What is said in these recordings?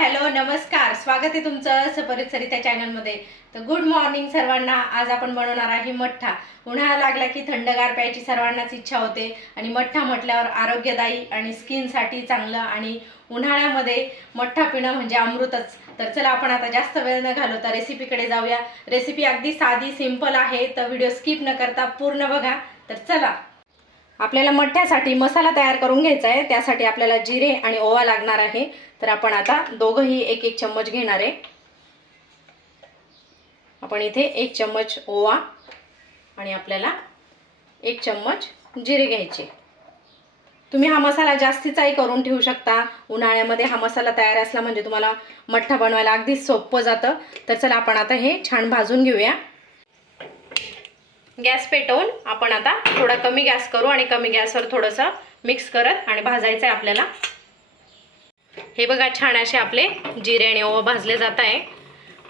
Hello नमस्कार. स्वागत आहे तुमचं सपरित सरिता चॅनलमध्ये. तर गुड मॉर्निंग सर्वांना. आज आपण बनवणार आहे मठ्ठा. उन्हाळा लागला की थंडगार प्यायची सर्वांनाच इच्छा होते. आणि मठ्ठा म्हटल्यावर आरोग्यदायी आणि स्किनसाठी चांगलं आणि उन्हाळ्यामध्ये मठ्ठा पिणं म्हणजे अमृतच. तर चला आपण आता जास्त वेळ न घालवता रेसिपीकडे जाऊया. रेसिपी अगदी साधी सिंपल आहे. तर व्हिडिओ स्किप न करता पूर्ण बघा. तर चला. आपल्याला मठ्ठ्यासाठी मसाला तयार करून घ्यायचा आहे. त्यासाठी आपल्याला जिरे आणि ओवा लागणार आहे. तर आपण आता दोघंही एक एक चम्मच घेणार आहे. आपण इथे एक चम्मच ओवा आणि आपल्याला एक चम्मच जिरे घ्यायचे. तुम्ही हा मसाला जास्तीचाही करून ठेवू शकता. उन्हाळ्यामध्ये हा मसाला तयार असला म्हणजे तुम्हाला मठ्ठा बनवायला अगदी सोपं जातं. तर चला आपण आता हे छान भाजून घेऊया. गॅस पेटवून आपण आता थोडा कमी गॅस करू आणि कमी गॅसवर थोडंसं मिक्स करत आणि भाजायचं आहे आपल्याला. हे बघा छान असे आपले जिरे आणि ओवा भाजले जात आहे.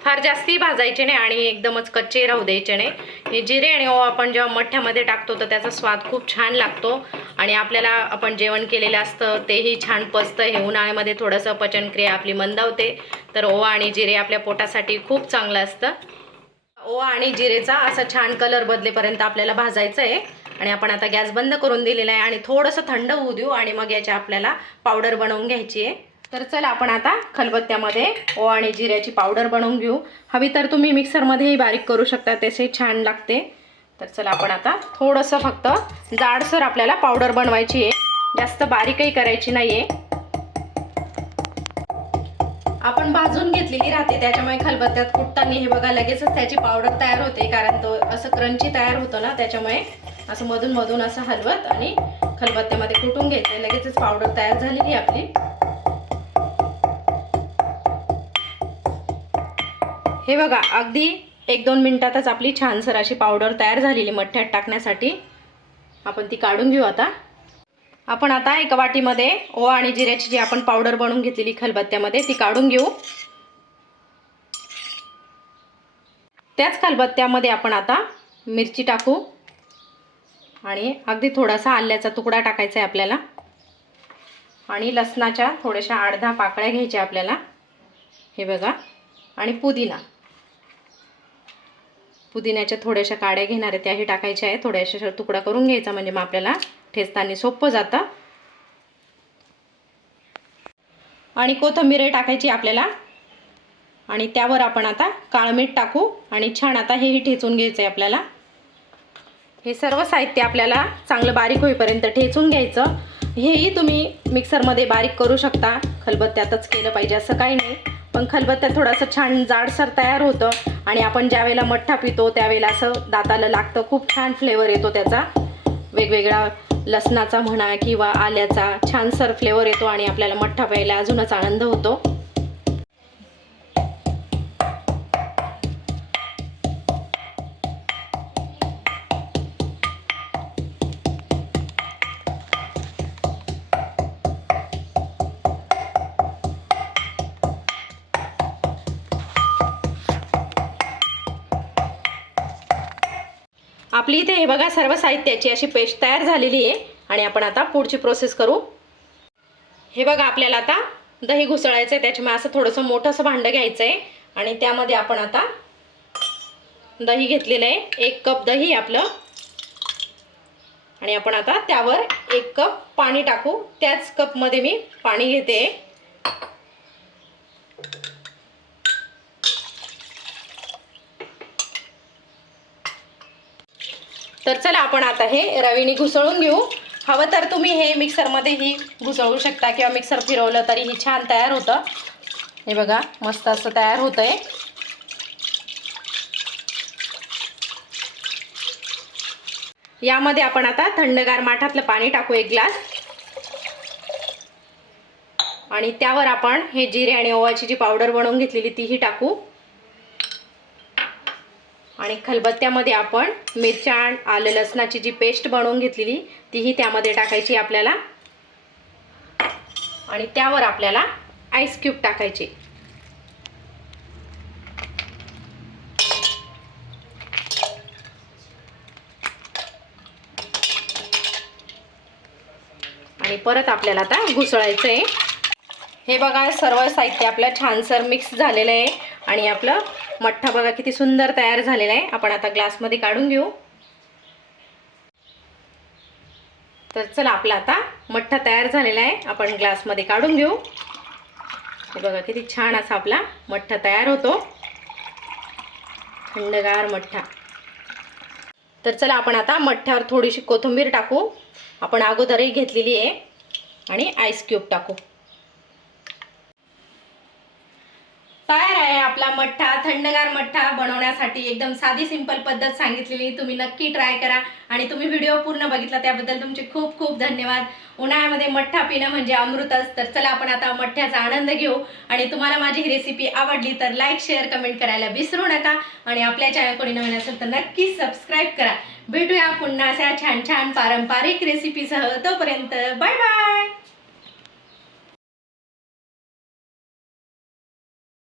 फार जास्ती भाजायचे नाही आणि एकदमच कच्चे राहू द्यायचे नाही. हे जिरे आणि ओवा आपण जेव्हा मठ्ठ्यामध्ये टाकतो तर त्याचा स्वाद खूप छान लागतो. आणि आपल्याला आपण जेवण केलेलं असतं तेही छान पचतं. हे उन्हाळ्यामध्ये थोडंसं पचनक्रिया आपली मंदावते तर ओवा आणि जिरे आपल्या पोटासाठी खूप चांगलं असतं. ओवा आणि जिरेचा असा छान कलर बदलेपर्यंत आपल्याला भाजायचं आहे आणि आपण आता गॅस बंद करून दिलेला आहे आणि थोडंसं थंड होऊ देऊ आणि मग याची आपल्याला पावडर बनवून घ्यायची आहे. तर चला आपण आता खलबत्त्यामध्ये ओवा आणि जिऱ्याची पावडर बनवून घेऊ. हवी तर तुम्ही मिक्सरमध्येही बारीक करू शकता तसे छान लागते. तर चला आपण आता थोडंसं फक्त जाडसर आपल्याला पावडर बनवायची आहे. जास्त बारीकही करायची नाही आहे आपण भाजून घेतलेली राहते त्याच्यामुळे खलबत्त्यात कुटताना हे बघा लगेचच त्याची पावडर तयार होते कारण तो असं क्रंची तयार होतो ना त्याच्यामुळे असं मधून मधून असं हलवत आणि खलबत्त्यामध्ये कुटून घ्यायचं. लगेचच पावडर तयार झालेली आपली. हे बघा अगदी एक दोन मिनिटातच आपली छानसर अशी पावडर तयार झालेली मठ्ठ्यात टाकण्यासाठी. आपण ती काढून घेऊ आता. आपण आता एका वाटीमध्ये ओवा आणि जिऱ्याची जी आपण पावडर बनवून घेतलेली खलबत्त्यामध्ये ती काढून घेऊ. त्याच खलबत्त्यामध्ये आपण आता मिरची टाकू. आणि अगदी थोडासा आल्याचा तुकडा टाकायचा आहे आपल्याला. आणि लसणाच्या थोड्याशा अर्धा पाकळ्या घ्यायच्या आपल्याला. हे बघा. आणि पुदिना. पुदिन्याच्या थोड्याशा काड्या घेणार आहे त्याही टाकायच्या आहे. थोड्याशा तुकडा करून घ्यायचा म्हणजे मग आपल्याला ठेचताना सोपं जातं. आणि कोथिंबीर टाकायची आपल्याला. आणि त्यावर आपण आता काळं मीठ टाकू. आणि छान आता हेही ठेचून घ्यायचं आहे आपल्याला. हे सर्व साहित्य आपल्याला चांगलं बारीक होईपर्यंत ठेचून घ्यायचं. हेही तुम्ही मिक्सरमध्ये बारीक करू शकता. खलबत्त्यातच केलं पाहिजे असं काही नाही. पण खलबत्त्यात थोडंसं छान जाडसर तयार होतं. आणि आपण ज्यावेळेला मठ्ठा पितो त्यावेळेला असं दाताला लागतं. खूप छान फ्लेवर येतो त्याचा. वेगवेगळा लसणाचा म्हणा किंवा आल्याचा छानसर फ्लेवर येतो आणि आपल्याला मठ्ठा प्यायला अजूनच आनंद होतो. आपली इथे हे बघा सर्व साहित्याची अशी पेस्ट तयार झालेली आहे. आणि आपण आता पुढची प्रोसेस करू. हे बघा आपल्याला आता दही घुसळायचं आहे त्याच्यामुळे असं थोडंसं मोठंसं भांडं घ्यायचं आहे आणि त्यामध्ये आपण आता दही घेतलेलं आहे. एक कप दही आपलं. आणि आपण आता त्यावर एक कप पाणी टाकू. त्याच कपमध्ये मी पाणी घेते. तर चला आपण आता हे रवीने घुसळून घेऊ. हवं तर तुम्ही हे मिक्सरमध्येही घुसळू शकता किंवा मिक्सर फिरवलं तरी ही छान तयार होतं. हे बघा मस्त असं तयार होतं आहे यामध्ये आपण आता थंडगार माठातलं पाणी टाकू एक ग्लास. आणि त्यावर आपण हे जिरे आणि ओवाची जी पावडर बनवून घेतलेली तीही टाकू. आणि खलबत्त्यामध्ये आपण मिरच्या आलं लसणाची जी पेस्ट बनवून घेतलेली तीही त्यामध्ये टाकायची आपल्याला. आणि त्यावर आपल्याला आईस क्यूब टाकायचे. आणि परत आपल्याला आता घुसळायचं आहे हे बघा सर्व साहित्य आपलं छानसर मिक्स झालेलं आहे. आणि आपलं मठ्ठा बघा किती सुंदर तयार झालेला आहे. आपण आता ग्लासमध्ये काढून घेऊ. तर चला आपला आता मठ्ठा तयार झालेला आहे. आपण ग्लासमध्ये काढून घेऊ. बघा किती छान असा आपला मठ्ठा तयार होतो. थंडगार मठ्ठा. तर चला आपण आता मठ्ठ्यावर थोडीशी कोथिंबीर टाकू. आपण अगोदरही घेतलेली आहे. आणि आईस क्यूब टाकू तयार आहे आपला मठ्ठा थंडगार मठ्ठा बनवण्यासाठी एकदम साधी सिंपल पद्धत सांगितलेली. तुम्ही नक्की ट्राय करा. आणि तुम्ही व्हिडिओ पूर्ण बघितला त्याबद्दल तुमचे खूप खूप धन्यवाद. उन्हाळ्यामध्ये मठ्ठा पिणं म्हणजे अमृतच तर चला आपण आता मठ्ठ्याचा आनंद घेऊ. आणि तुम्हाला माझी ही रेसिपी आवडली तर लाईक शेअर कमेंट करायला विसरू नका. आणि आपल्या चॅनल कोणी नवीन असेल तर नक्की सबस्क्राईब करा. भेटूया पुन्हा अशा छान छान पारंपरिक रेसिपीसह तोपर्यंत बाय बाय